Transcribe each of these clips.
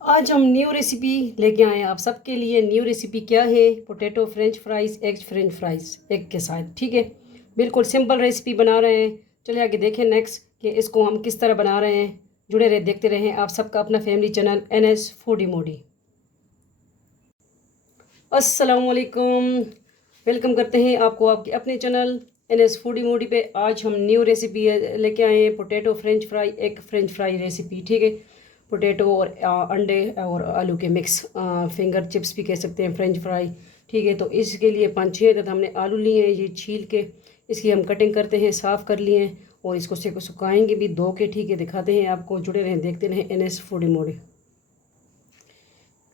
आज हम new recipe लेके आए हैं आप सबके लिए। न्यू रेसिपी क्या है? Potato French fries, egg French fries egg के साथ। ठीक है, बिल्कुल सिंपल रेसिपी बना रहे हैं। चलिए आगे देखें नेक्स्ट कि इसको हम किस तरह बना रहे हैं। जुड़े रहे, देखते रहें आप सबका अपना फैमिली चैनल NS फूडी मोडी। अस्सलामुअलैकुम, वेलकम करते हैं आपको आपके अपने चैनल NS फूडी मोडी पे। आज हम न्यू रेसिपी लेके आए हैं, potato French fry egg French fry recipe. ठीक है, पोटैटो और अंडे और आलू के मिक्स, फिंगर चिप्स भी कह सकते हैं, फ्रेंच फ्राई। ठीक है, तो इसके लिए 5-6 अदद हमने आलू लिए हैं। ये छील के इसकी हम कटिंग करते हैं, साफ़ कर लिए हैं और इसको सुखाएंगे भी, धो के। ठीक है, दिखाते हैं आपको, जुड़े रहें, देखते रहें NS फूडी मोडी।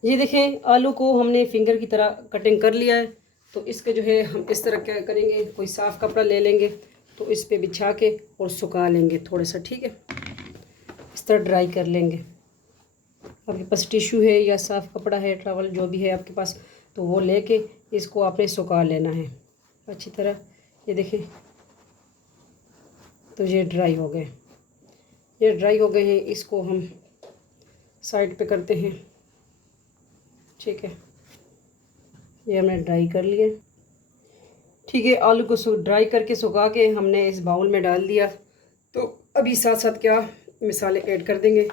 ये देखें, आलू को हमने फिंगर की तरह कटिंग कर लिया है। तो इसके जो है हम इस तरह क्या करेंगे, कोई साफ़ कपड़ा ले लेंगे, तो इस पे बिछा के और सुखा लेंगे थोड़ा सा। ठीक है, इस तरह ड्राई कर लेंगे। आपके पास टिश्यू है या साफ़ कपड़ा है, टॉवल जो भी है आपके पास, तो वो लेके इसको आपने सुखा लेना है अच्छी तरह। ये देखें, तो ये ड्राई हो गए, ये ड्राई हो गए हैं। इसको हम साइड पे करते हैं। ठीक है, ये हमने ड्राई कर लिए। ठीक है, आलू को ड्राई करके सुखा के हमने इस बाउल में डाल दिया। तो अभी साथ साथ क्या मसाले ऐड कर देंगे।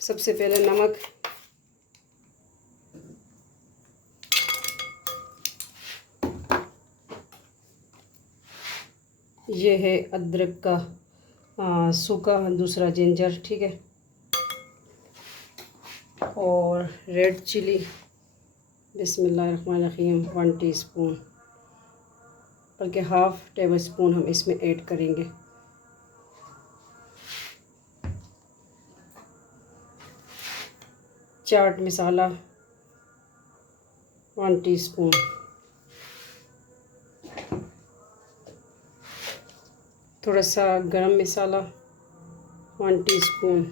सबसे पहले नमक, ये है अदरक का सूखा, दूसरा जिंजर। ठीक है, और रेड चिली, बिस्मिल्लाहिर्रहमानिर्रहीम, 1 टीस्पून, बल्कि हाफ़ टेबल स्पून हम इसमें ऐड करेंगे। चाट मसाला 1 टीस्पून, थोड़ा सा गरम मसाला 1 टीस्पून,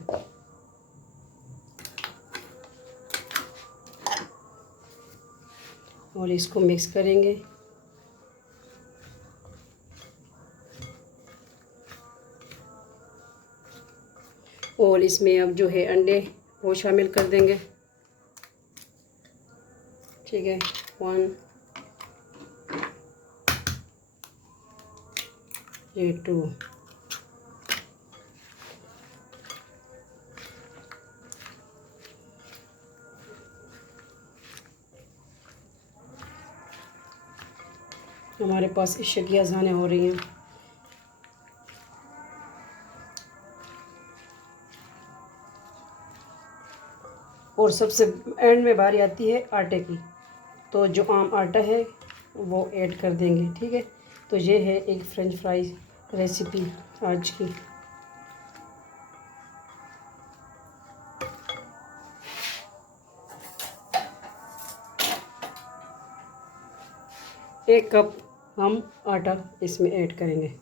और इसको मिक्स करेंगे। और इसमें अब जो है अंडे वो शामिल कर देंगे। ठीक है, 1, ये 2, हमारे पास इशकिया जाने हो रही हैं। और सबसे एंड में बारी आती है आटे की, तो जो आम आटा है वो ऐड कर देंगे। ठीक है, तो ये है एक फ्रेंच फ्राई रेसिपी आज की। एक कप हम आटा इसमें ऐड करेंगे।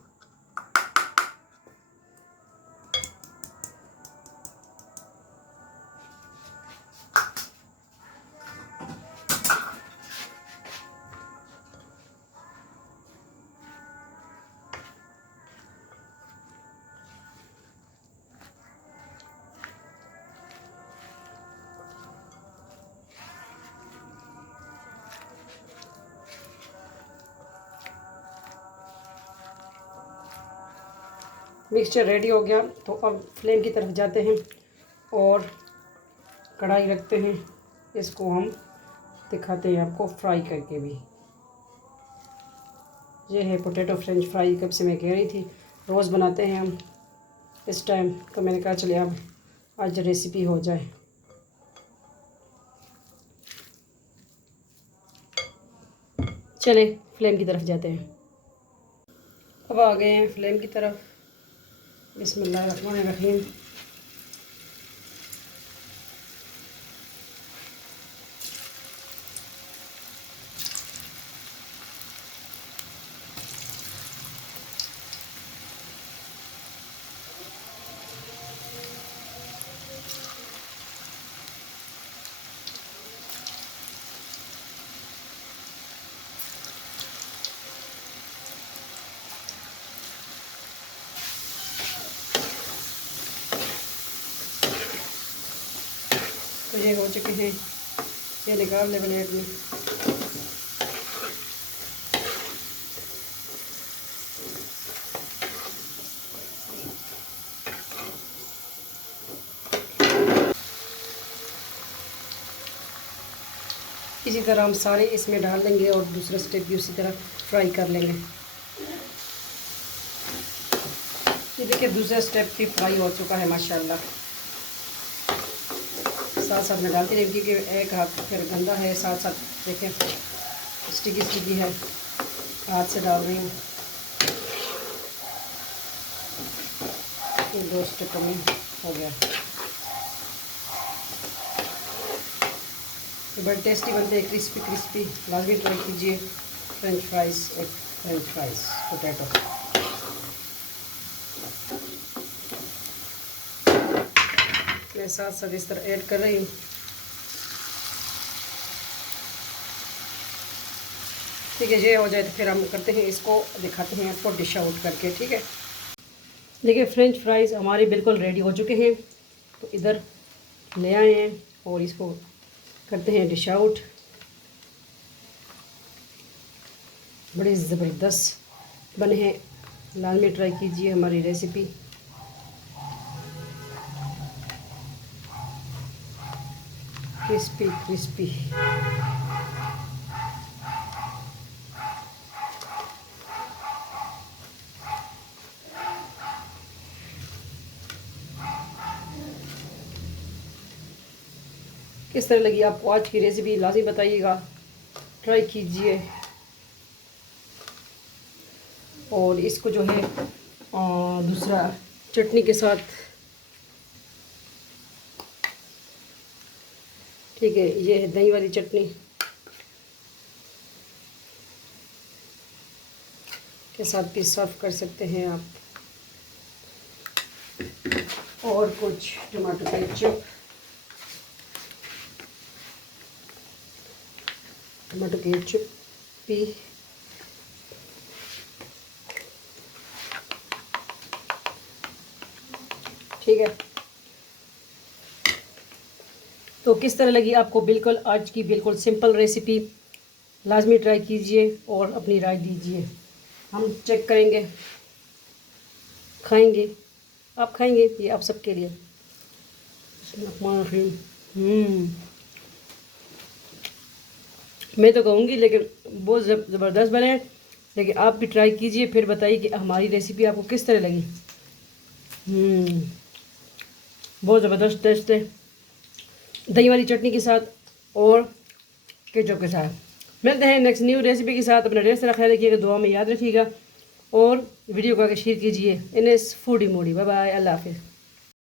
मिक्सचर रेडी हो गया, तो अब फ्लेम की तरफ जाते हैं और कढ़ाई रखते हैं। इसको हम दिखाते हैं आपको फ्राई करके भी। ये है पोटैटो फ्रेंच फ्राई, कब से मैं कह रही थी रोज़ बनाते हैं हम, इस टाइम तो मैंने कहा चलिए अब आज रेसिपी हो जाए। चले फ्लेम की तरफ जाते हैं। अब आ गए हैं फ्लेम की तरफ। बिस्मिल्लाहिर्रहमानिर्रहीम। तो ये हो चुके हैं, ये निकाल ले प्लेट में। इसी तरह हम सारे इसमें डाल लेंगे और दूसरा स्टेप भी उसी तरह फ्राई कर लेंगे। ये देखिए दूसरा स्टेप भी फ्राई हो चुका है माशाल्लाह। साथ साथ में डालती रही क्योंकि एक हाथ फिर गंदा है, साथ साथ देखें स्टिकी स्टिकी है, हाथ से डाल रही हूँ। ये 2 स्टेप में हो गया। ये बड़े टेस्टी बनते हैं, क्रिस्पी क्रिस्पी। लाजमी ट्राई कीजिए फ्रेंच फ्राइज़, एक फ्रेंच फ्राइज़ पोटैटो। मैं साथ साथ इस तरह ऐड कर रही हूँ। ठीक है, ये हो जाए तो फिर हम करते हैं इसको, दिखाते हैं आपको डिश आउट करके। ठीक है, देखिए फ्रेंच फ्राइज़ हमारे बिल्कुल रेडी हो चुके हैं। तो इधर ले आए हैं और इसको करते हैं डिश आउट। बड़े ज़बरदस्त बने हैं, लाजमी ट्राई कीजिए हमारी रेसिपी। Crispy crispy. किस तरह लगी आपको आज की रेसिपी, लाजमी बताइएगा, ट्राई कीजिए। और इसको जो है दूसरा चटनी के साथ, ठीक है, ये है दही वाली चटनी के साथ भी सर्व कर सकते हैं आप। और कुछ टमाटो केचप, टमाटो केचप भी। ठीक है, तो किस तरह लगी आपको बिल्कुल आज की बिल्कुल सिंपल रेसिपी, लाजमी ट्राई कीजिए और अपनी राय दीजिए। हम चेक करेंगे, खाएंगे, आप खाएंगे, ये आप सबके लिए। मैं तो कहूँगी लेकिन बहुत ज़बरदस्त बने, लेकिन आप भी ट्राई कीजिए, फिर बताइए कि हमारी रेसिपी आपको किस तरह लगी। बहुत ज़बरदस्त टेस्ट है दही वाली चटनी के साथ और केचप के साथ। मिलते हैं नेक्स्ट न्यू रेसिपी के साथ। अपना ढेर सारा ख्याल रखिएगा, दुआ में याद रखिएगा और वीडियो को आगे शेयर कीजिए। NS फूडी मोडी। बाय बाय, अल्लाह हाफिज़।